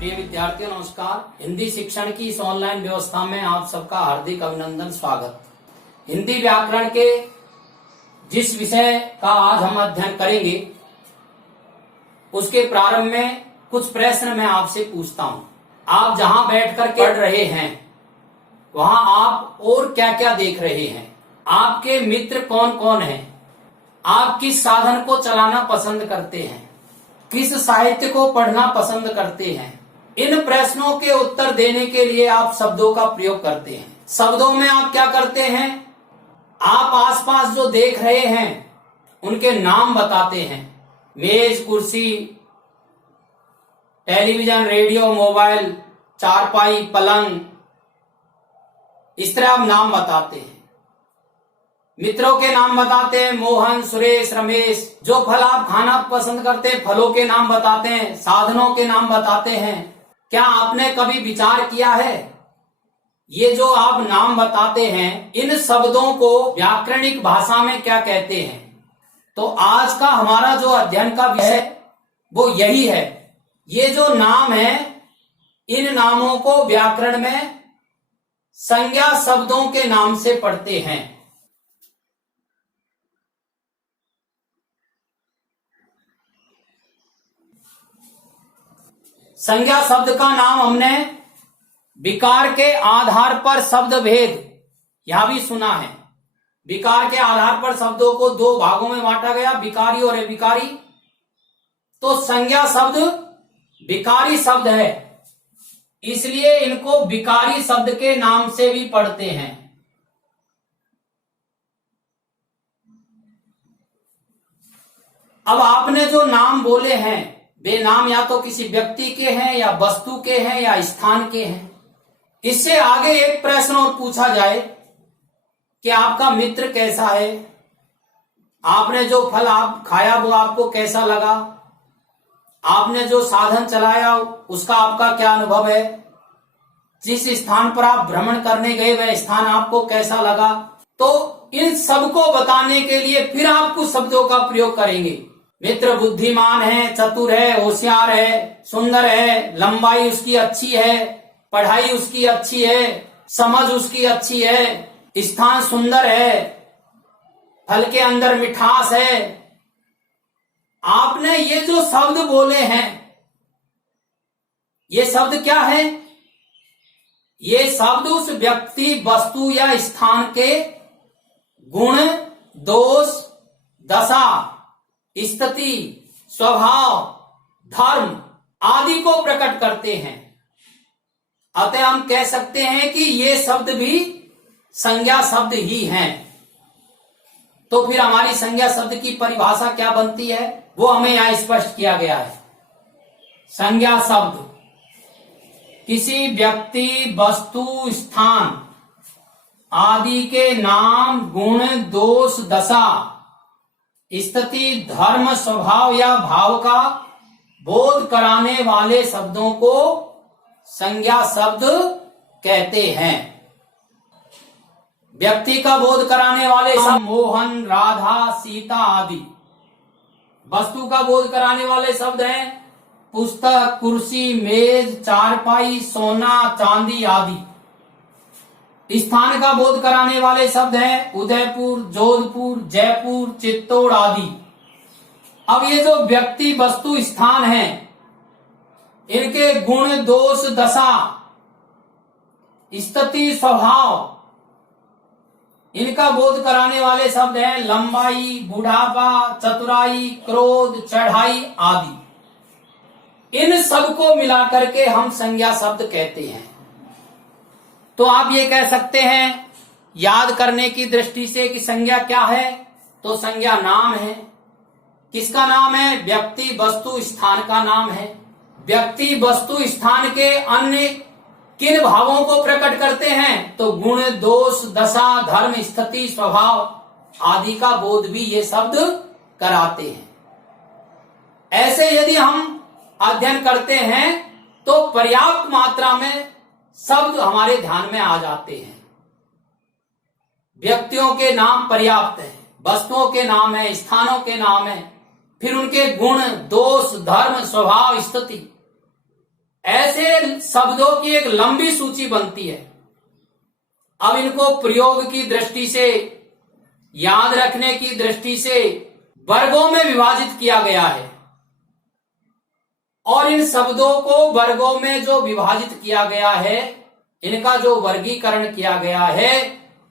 प्रिय विद्यार्थियों नमस्कार। हिंदी शिक्षण की इस ऑनलाइन व्यवस्था में आप सबका हार्दिक अभिनंदन स्वागत। हिंदी व्याकरण के जिस विषय का आज हम अध्ययन करेंगे उसके प्रारंभ में कुछ प्रश्न मैं आपसे पूछता हूँ। आप जहाँ बैठकर पढ़ रहे हैं वहाँ आप और क्या क्या देख रहे हैं? आपके मित्र कौन कौन हैं? आप किस साधन को चलाना पसंद करते हैं? किस साहित्य को पढ़ना पसंद करते हैं? इन प्रश्नों के उत्तर देने के लिए आप शब्दों का प्रयोग करते हैं। शब्दों में आप क्या करते हैं? आप आसपास जो देख रहे हैं उनके नाम बताते हैं। मेज, कुर्सी, टेलीविजन, रेडियो, मोबाइल, चारपाई, पलंग, इस तरह आप नाम बताते हैं। मित्रों के नाम बताते हैं, मोहन, सुरेश, रमेश। जो फल आप खाना पसंद करते हैं फलों के नाम बताते हैं। साधनों के नाम बताते हैं। क्या आपने कभी विचार किया है ये जो आप नाम बताते हैं इन शब्दों को व्याकरणिक भाषा में क्या कहते हैं? तो आज का हमारा जो अध्ययन का विषय वो यही है। ये जो नाम है इन नामों को व्याकरण में संज्ञा शब्दों के नाम से पढ़ते हैं। संज्ञा शब्द का नाम हमने विकार के आधार पर शब्द भेद यह भी सुना है। विकार के आधार पर शब्दों को दो भागों में बांटा गया, विकारी और अविकारी। तो संज्ञा शब्द विकारी शब्द है, इसलिए इनको विकारी शब्द के नाम से भी पढ़ते हैं। अब आपने जो नाम बोले हैं वे नाम या तो किसी व्यक्ति के हैं या वस्तु के हैं या स्थान के हैं। इससे आगे एक प्रश्न और पूछा जाए कि आपका मित्र कैसा है? आपने जो फल आप खाया वो आपको कैसा लगा? आपने जो साधन चलाया उसका आपका क्या अनुभव है? जिस स्थान पर आप भ्रमण करने गए वह स्थान आपको कैसा लगा? तो इन सबको बताने के लिए फिर आप कुछ शब्दों का प्रयोग करेंगे। मित्र बुद्धिमान है, चतुर है, होशियार है, सुंदर है, लंबाई उसकी अच्छी है, पढ़ाई उसकी अच्छी है, समझ उसकी अच्छी है, स्थान सुंदर है, फल के अंदर मिठास है। आपने ये जो शब्द बोले हैं ये शब्द क्या है? ये शब्द उस व्यक्ति, वस्तु या स्थान के गुण, दोष, दशा, स्थिति, स्वभाव, धर्म आदि को प्रकट करते हैं। अतः हम कह सकते हैं कि ये शब्द भी संज्ञा शब्द ही हैं। तो फिर हमारी संज्ञा शब्द की परिभाषा क्या बनती है वो हमें यहां स्पष्ट किया गया है। संज्ञा शब्द किसी व्यक्ति, वस्तु, स्थान आदि के नाम, गुण, दोष, दशा, स्थिति, धर्म, स्वभाव या भाव का बोध कराने वाले शब्दों को संज्ञा शब्द कहते हैं। व्यक्ति का बोध कराने वाले शब्द मोहन, राधा, सीता आदि। वस्तु का बोध कराने वाले शब्द हैं पुस्तक, कुर्सी, मेज, चारपाई, सोना, चांदी आदि। स्थान का बोध कराने वाले शब्द हैं उदयपुर, जोधपुर, जयपुर, चित्तौड़ आदि। अब ये जो व्यक्ति, वस्तु, स्थान हैं इनके गुण, दोष, दशा, स्थिति, स्वभाव इनका बोध कराने वाले शब्द हैं लंबाई, बुढ़ापा, चतुराई, क्रोध, चढ़ाई आदि। इन सब को मिलाकर के हम संज्ञा शब्द कहते हैं। तो आप ये कह सकते हैं याद करने की दृष्टि से कि संज्ञा क्या है? तो संज्ञा नाम है। किसका नाम है? व्यक्ति, वस्तु, स्थान का नाम है। व्यक्ति, वस्तु, स्थान के अन्य किन भावों को प्रकट करते हैं? तो गुण, दोष, दशा, धर्म, स्थिति, स्वभाव आदि का बोध भी ये शब्द कराते हैं। ऐसे यदि हम अध्ययन करते हैं तो पर्याप्त मात्रा में शब्द हमारे ध्यान में आ जाते हैं। व्यक्तियों के नाम पर्याप्त है, वस्तुओं के नाम है, स्थानों के नाम है, फिर उनके गुण, दोष, धर्म, स्वभाव, स्थिति ऐसे शब्दों की एक लंबी सूची बनती है। अब इनको प्रयोग की दृष्टि से, याद रखने की दृष्टि से वर्गों में विभाजित किया गया है। और इन शब्दों को वर्गों में जो विभाजित किया गया है, इनका जो वर्गीकरण किया गया है,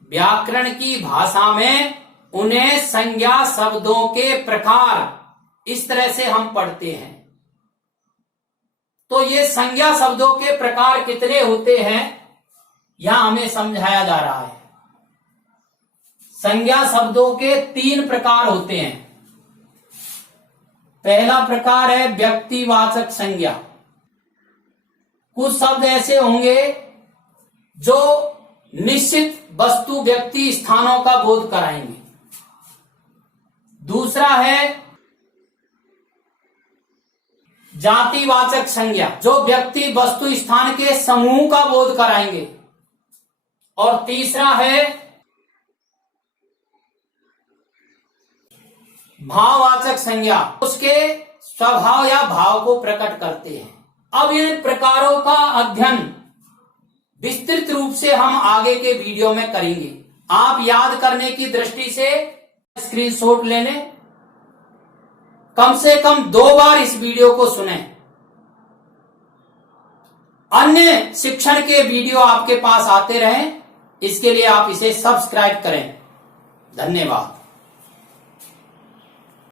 व्याकरण की भाषा में उन्हें संज्ञा शब्दों के प्रकार, इस तरह से हम पढ़ते हैं। तो ये संज्ञा शब्दों के प्रकार कितने होते हैं, यहां हमें समझाया जा रहा है। संज्ञा शब्दों के 3 प्रकार होते हैं। पहला प्रकार है व्यक्तिवाचक संज्ञा। कुछ शब्द ऐसे होंगे जो निश्चित वस्तु, व्यक्ति, स्थानों का बोध कराएंगे। दूसरा है जातिवाचक संज्ञा, जो व्यक्ति, वस्तु, स्थान के समूह का बोध कराएंगे। और तीसरा है भाववाचक संज्ञा, उसके स्वभाव या भाव को प्रकट करते हैं। अब इन प्रकारों का अध्ययन विस्तृत रूप से हम आगे के वीडियो में करेंगे। आप याद करने की दृष्टि से स्क्रीनशॉट लेने, कम से कम 2 बार इस वीडियो को सुने। अन्य शिक्षण के वीडियो आपके पास आते रहें, इसके लिए आप इसे सब्सक्राइब करें। धन्यवाद।